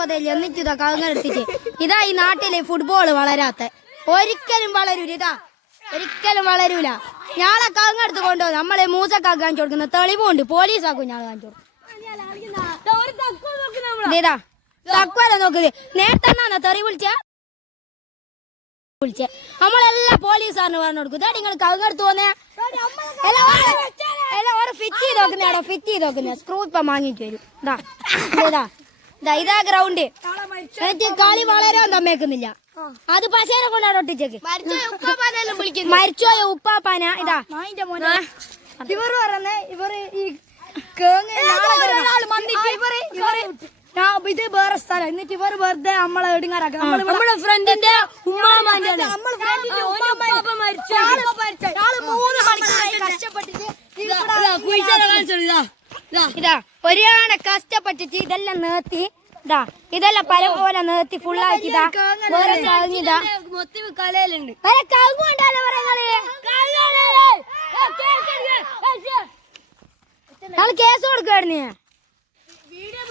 പൊതയില്ല എന്നിട്ട് ഇതാ കവുങ്ങെടുത്തിട്ട് ഇതാ ഈ നാട്ടിലെ ഫുട്ബോൾ വളരാത്ത. ഒരിക്കലും വളരൂല. ഇതാ ഒരിക്കലും വളരൂല. ഞാളെ കവുങ്ങെടുത്ത് കൊണ്ടുപോകും നമ്മളെ മൂസക്കാക്ക് കാണിച്ചു കൊടുക്കുന്ന തെളിവുണ്ട് പോലീസാക്കും ഞാൻ കാണിച്ചു കൊടുക്കും ഇതാ തക്കുവല്ല നോക്കുന്നത് നേരത്തെ എന്നാ തെറി വിളിച്ച? വിളിച്ചേ. നമ്മളെല്ലാം പോലീസാറിന് പറഞ്ഞു കൊടുക്കും. ഇതാ നിങ്ങൾ കങ്ങെടുത്ത് പോന്നേ എല്ലാം ഫിറ്റ് ചെയ്ത് നോക്കുന്നേടോ ഫിറ്റ് ചെയ്ത് നോക്കുന്നേ സ്ക്രൂ ഇപ്പൊ വാങ്ങിച്ചു വരും. ഇതാ ഇതാ. ഇതാ ഗ്രൗണ്ട് എനിക്ക് കളി വളരാൻ തമ്മേക്കുന്നില്ല അത് പശേനെ കൊണ്ടാണ് ഒട്ടിച്ചേക്ക്. മരിച്ചോയ ഉപ്പാപ്പാന. ഇതാ. ഇവർ പറഞ്ഞേ ഇവർ ഈ കേങ്ങ് ഇവർ ഇവർ ഞാൻ ഇത് വേറെ സ്ഥലം. എന്നിട്ട് ഇവർ വെറുതെ നമ്മളെ എടുങ്ങാറാക്കാം. നമ്മുടെ ഫ്രണ്ടിന്റെ ഉമ്മാമാന്റെ മൂന്ന് മണിക്കൂറായി കഷ്ടപ്പെട്ടിട്ട് ഇതാ ഒരാണെ കഷ്ടപ്പെട്ടിട്ട് ഇതെല്ലാം നേർത്തി. ഇതാ ഇതെല്ലാം പല പോലെ നിർത്തി ഫുള്ളാക്കി ഇതാ. വേറെ കളഞ്ഞിതാ കലയിലുണ്ട്. കവുങ്ങുണ്ടല്ലോ പറയുന്നത് ഞങ്ങൾ കേസ് കൊടുക്കുവായിരുന്നു. വീഡിയോ